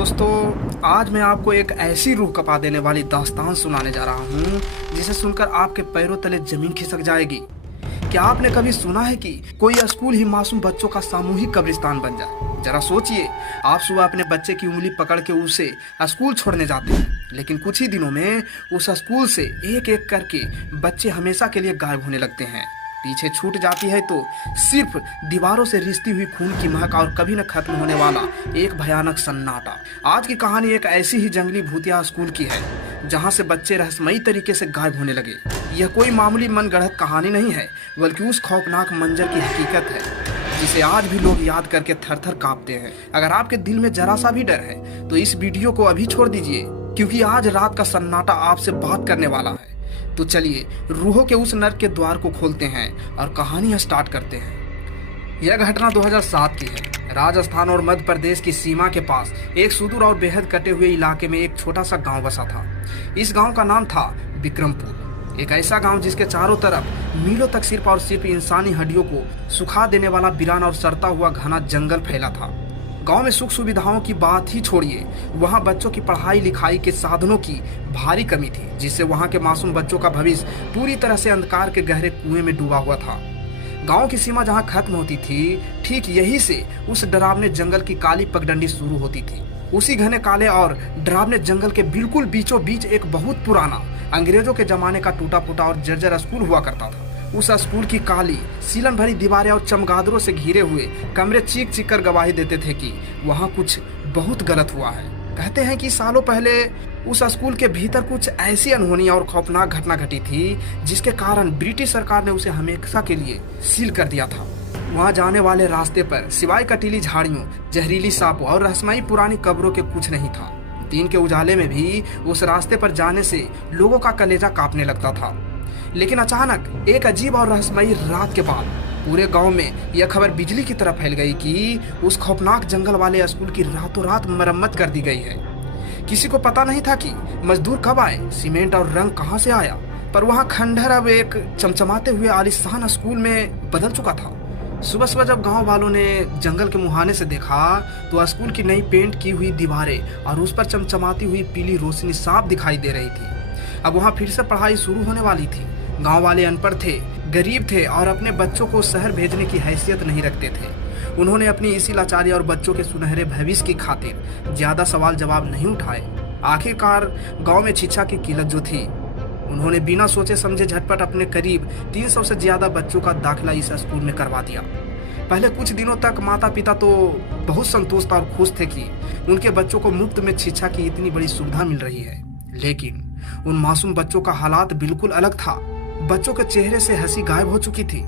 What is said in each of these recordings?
दोस्तों, आज मैं आपको एक ऐसी रूह कपा देने वाली दास्तान सुनाने जा रहा हूँ जिसे सुनकर आपके पैरों तले जमीन खिसक जाएगी। क्या आपने कभी सुना है कि कोई स्कूल ही मासूम बच्चों का सामूहिक कब्रिस्तान बन जाए? जरा सोचिए, आप सुबह अपने बच्चे की उंगली पकड़ के उसे स्कूल छोड़ने जाते हैं, लेकिन कुछ ही दिनों में उस स्कूल से एक एक करके बच्चे हमेशा के लिए गायब होने लगते हैं। पीछे छूट जाती है तो सिर्फ दीवारों से रिश्ती हुई खून की महक और कभी न खत्म होने वाला एक भयानक सन्नाटा। आज की कहानी एक ऐसी ही जंगली भूतिया स्कूल की है जहां से बच्चे रहस्यमयी तरीके से गायब होने लगे। यह कोई मामूली मनगढ़ंत कहानी नहीं है, बल्कि उस खौफनाक मंजर की हकीकत है जिसे आज भी लोग याद करके थर थर कांपते हैं। अगर आपके दिल में जरा सा भी डर है तो इस वीडियो को अभी छोड़ दीजिए, क्योंकि आज रात का सन्नाटा आपसे बात करने वाला है। तो चलिए रूहों के उस नर्क के द्वार को खोलते हैं और कहानी स्टार्ट करते हैं। यह घटना 2007 की है। राजस्थान और मध्य प्रदेश की सीमा के पास एक सुदूर और बेहद कटे हुए इलाके में एक छोटा सा गांव बसा था। इस गांव का नाम था विक्रमपुर। एक ऐसा गांव जिसके चारों तरफ मीलों तक सिर्फ और सिर्फ इंसानी हड्डियों को सुखा देने वाला वीरान और सड़ता हुआ घना जंगल फैला था। गांव में सुख सुविधाओं की बात ही छोड़िए, वहां बच्चों की पढ़ाई लिखाई के साधनों की भारी कमी थी, जिससे वहां के मासूम बच्चों का भविष्य पूरी तरह से अंधकार के गहरे कुएं में डूबा हुआ था। गांव की सीमा जहां खत्म होती थी, ठीक यही से उस डरावने जंगल की काली पगडंडी शुरू होती थी। उसी घने काले और डरावने जंगल के बिल्कुल बीचों बीच एक बहुत पुराना अंग्रेजों के जमाने का टूटा फूटा और जर्जर स्कूल हुआ करता था। उस स्कूल की काली सीलन भरी दीवारें और चमगादड़ों से घिरे हुए कमरे चीख चीख कर गवाही देते थे कि वहाँ कुछ बहुत गलत हुआ है। कहते हैं कि सालों पहले उस स्कूल के भीतर कुछ ऐसी अनहोनी और खौफनाक घटना घटी थी जिसके कारण ब्रिटिश सरकार ने उसे हमेशा के लिए सील कर दिया था। वहाँ जाने वाले रास्ते पर सिवाय कटीली झाड़ियों, जहरीली सांपों और रहस्यमयी पुरानी कब्रों के कुछ नहीं था। दिन के उजाले में भी उस रास्ते पर जाने से लोगों का कलेजा कांपने लगता था। लेकिन अचानक एक अजीब और रहस्यमयी रात के बाद पूरे गांव में यह खबर बिजली की तरह फैल गई कि उस खौफनाक जंगल वाले स्कूल की रातों रात मरम्मत कर दी गई है। किसी को पता नहीं था कि मजदूर कब आए, सीमेंट और रंग कहां से आया, पर वहां खंडहर अब एक चमचमाते हुए आलीशान स्कूल में बदल चुका था। सुबह सुबह जब गांव वालों ने जंगल के मुहाने से देखा तो स्कूल की नई पेंट की हुई दीवारें और उस पर चमचमाती हुई पीली रोशनी साफ दिखाई दे रही थी। अब वहां फिर से पढ़ाई शुरू होने वाली थी। गांव वाले अनपढ़ थे, गरीब थे और अपने बच्चों को शहर भेजने की हैसियत नहीं रखते थे। उन्होंने अपनी इसी लाचारी और बच्चों के सुनहरे भविष्य की खातिर ज्यादा सवाल जवाब नहीं उठाए। आखिरकार गांव में शिक्षा की किल्लत जो थी, उन्होंने बिना सोचे समझे झटपट अपने करीब 300 से ज्यादा बच्चों का दाखिला इस स्कूल में करवा दिया। पहले कुछ दिनों तक माता पिता तो बहुत संतुष्ट और खुश थे कि उनके बच्चों को मुफ्त में शिक्षा की इतनी बड़ी सुविधा मिल रही है, लेकिन उन मासूम बच्चों का हालात बिल्कुल अलग था। बच्चों के चेहरे से हंसी गायब हो चुकी थी।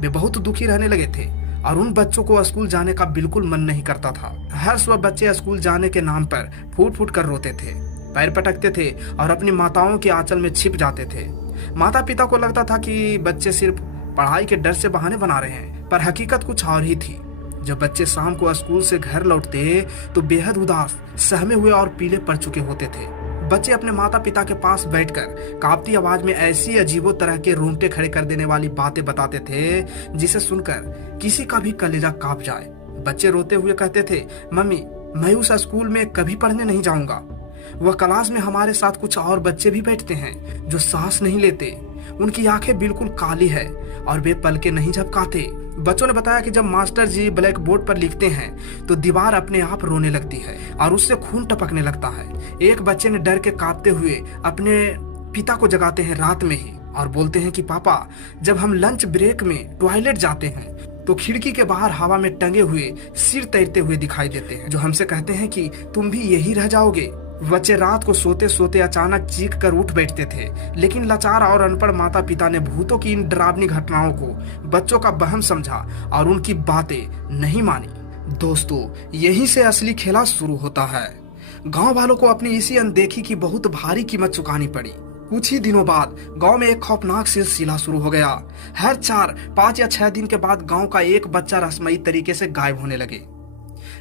वे बहुत दुखी रहने लगे थे और उन बच्चों को स्कूल जाने का बिल्कुल मन नहीं करता था। हर सुबह बच्चे स्कूल जाने के नाम पर फूट फूट कर रोते थे, पैर पटकते थे और अपनी माताओं के आंचल में छिप जाते थे। माता पिता को लगता था कि बच्चे सिर्फ पढ़ाई के डर से बहाने बना रहे हैं, पर हकीकत कुछ और ही थी। जब बच्चे शाम को स्कूल से घर लौटते तो बेहद उदास, सहमे हुए और पीले पड़ चुके होते थे। बच्चे अपने माता पिता के पास बैठकर कांपती आवाज में ऐसी अजीबो तरह के रोंगटे खड़े कर देने वाली बातें बताते थे जिसे सुनकर किसी का भी कलेजा कांप जाए। बच्चे रोते हुए कहते थे, मम्मी मैं उस स्कूल में कभी पढ़ने नहीं जाऊंगा। वह क्लास में हमारे साथ कुछ और बच्चे भी बैठते हैं जो सांस नहीं लेते, उनकी आंखें बिल्कुल काली है और वे पलके नहीं झपकाते। बच्चों ने बताया कि जब मास्टर जी ब्लैक बोर्ड पर लिखते हैं तो दीवार अपने आप रोने लगती है और उससे खून टपकने लगता है। एक बच्चे ने डर के कांपते हुए अपने पिता को जगाते हैं रात में ही और बोलते हैं कि पापा, जब हम लंच ब्रेक में टॉयलेट जाते हैं तो खिड़की के बाहर हवा में टंगे हुए सिर तैरते हुए दिखाई देते हैं, जो हमसे कहते हैं कि तुम भी यही रह जाओगे। बच्चे रात को सोते सोते अचानक चीख कर उठ बैठते थे, लेकिन लाचार और अनपढ़ माता पिता ने भूतों की इन डरावनी घटनाओं को बच्चों का वहम समझा और उनकी बातें नहीं मानी। दोस्तों, यहीं से असली खेला शुरू होता है। गांव वालों को अपनी इसी अनदेखी की बहुत भारी कीमत चुकानी पड़ी। कुछ ही दिनों बाद गांव में एक खौफनाक सिलसिला शुरू हो गया। हर 4, 5 या 6 दिन के बाद गांव का एक बच्चा रहस्यमयी तरीके से गायब होने लगे।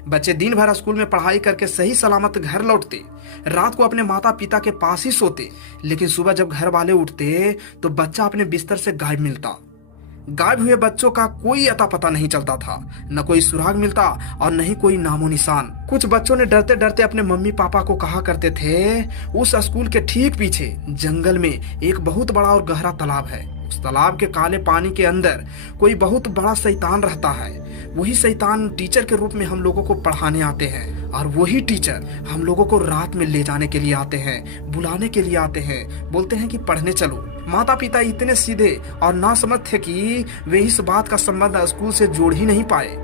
बच्चे दिन भर स्कूल में पढ़ाई करके सही सलामत घर लौटते, रात को अपने माता पिता के पास ही सोते, लेकिन सुबह जब घर वाले उठते तो बच्चा अपने बिस्तर से गायब मिलता। गायब हुए बच्चों का कोई अता पता नहीं चलता था, न कोई सुराग मिलता और न ही कोई नामो निशान। कुछ बच्चों ने डरते डरते अपने मम्मी पापा को कहा करते थे, उस स्कूल के ठीक पीछे जंगल में एक बहुत बड़ा और गहरा तालाब है। उस तालाब के काले पानी के अंदर कोई बहुत बड़ा शैतान रहता है। वही शैतान टीचर के रूप में हम लोगों को पढ़ाने आते हैं और वही टीचर हम लोगों को रात में ले जाने के लिए आते हैं, बुलाने के लिए आते हैं, बोलते हैं कि पढ़ने चलो। माता पिता इतने सीधे और नासमझ थे कि वे इस बात का संबंध स्कूल से जोड़ ही नहीं पाए।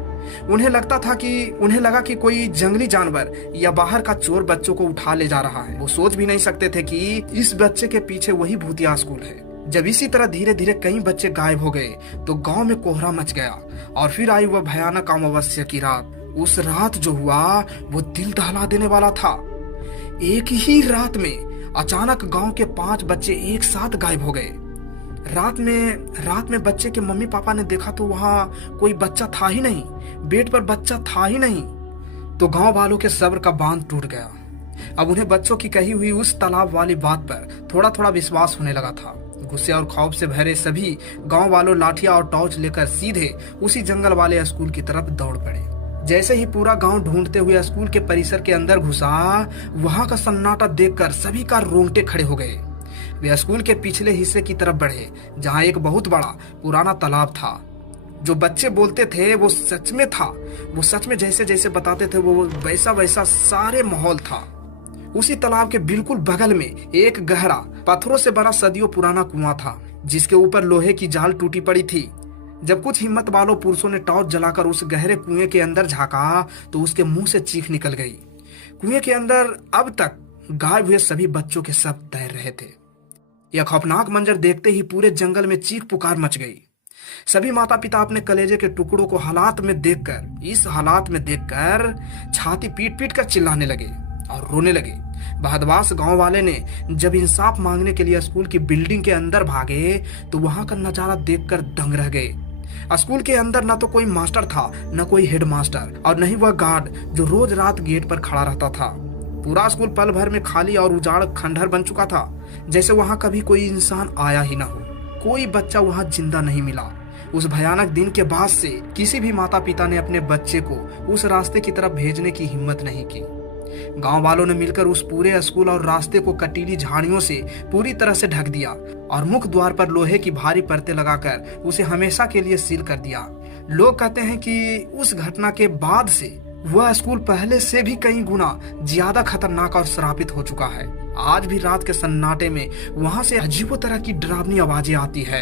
उन्हें लगा कि कोई जंगली जानवर या बाहर का चोर बच्चों को उठा ले जा रहा है। वो सोच भी नहीं सकते थे कि इस बच्चे के पीछे वही भूतिया स्कूल है। जब इसी तरह धीरे धीरे कई बच्चे गायब हो गए तो गांव में कोहरा मच गया और फिर आई वह भयानक अमावस्या की रात। उस रात जो हुआ वो दिल दहला देने वाला था। एक ही रात में अचानक गांव के 5 बच्चे एक साथ गायब हो गए। रात में बच्चे के मम्मी पापा ने देखा तो वहां कोई बच्चा था ही नहीं, बेड पर बच्चा था ही नहीं। तो गांव वालों के सब्र का बांध टूट गया। अब उन्हें बच्चों की कही हुई उस तालाब वाली बात पर थोड़ा थोड़ा विश्वास होने लगा था। गुस्से और खौफ से भरे सभी गांव वालों लाठियां और टॉर्च लेकर सीधे उसी जंगल वाले स्कूल की तरफ दौड़ पड़े। जैसे ही पूरा गांव ढूंढते हुए स्कूल के परिसर के अंदर घुसा, वहां का सन्नाटा देखकर सभी का रोंगटे खड़े हो गए। वे स्कूल के पिछले हिस्से की तरफ बढ़े, जहां एक बहुत बड़ा पुराना तालाब था। जो बच्चे बोलते थे वो सच में था। वो सच में जैसे जैसे बताते थे वो वैसा वैसा सारे माहौल था। उसी तालाब के बिल्कुल बगल में एक गहरा पत्थरों से बना सदियों पुराना कुआं था, जिसके ऊपर लोहे की जाल टूटी पड़ी थी। जब कुछ हिम्मत वालों पुरुषों ने टॉर्च जलाकर उस गहरे कुएं के अंदर झांका तो उसके मुंह से चीख निकल गई। कुएं के अंदर अब तक गायब हुए सभी बच्चों के शव तैर रहे थे। यह खौफनाक मंजर देखते ही पूरे जंगल में चीख पुकार मच गई। सभी माता पिता अपने कलेजे के टुकड़ों को इस हालात में देखकर छाती पीट पीट कर चिल्लाने लगे और रोने लगे। बहदवास गांव वाले ने जब इंसाफ मांगने के लिए स्कूल की बिल्डिंग के अंदर भागे तो वहां का नजारा देखकर दंग रह गए। स्कूल के अंदर न तो कोई मास्टर था, न कोई हेड मास्टर और न ही वह गार्ड जो रोज रात गेट पर खड़ा रहता था। पूरा स्कूल पल भर में खाली और उजाड़ खंडहर बन चुका था, जैसे वहां कभी कोई इंसान आया ही ना हो। कोई बच्चा वहां जिंदा नहीं मिला। उस भयानक दिन के बाद से किसी भी माता पिता ने अपने बच्चे को उस रास्ते की तरफ भेजने की हिम्मत नहीं की। गांव वालों ने मिलकर उस पूरे स्कूल और रास्ते को कटीली झाड़ियों से पूरी तरह से ढक दिया और मुख्य द्वार पर लोहे की भारी परतें लगाकर उसे हमेशा के लिए सील कर दिया। लोग कहते हैं कि उस घटना के बाद से वह स्कूल पहले से भी कई गुना ज्यादा खतरनाक और श्रापित हो चुका है। आज भी रात के सन्नाटे में वहां से अजीबो तरह की डरावनी आवाजें आती है।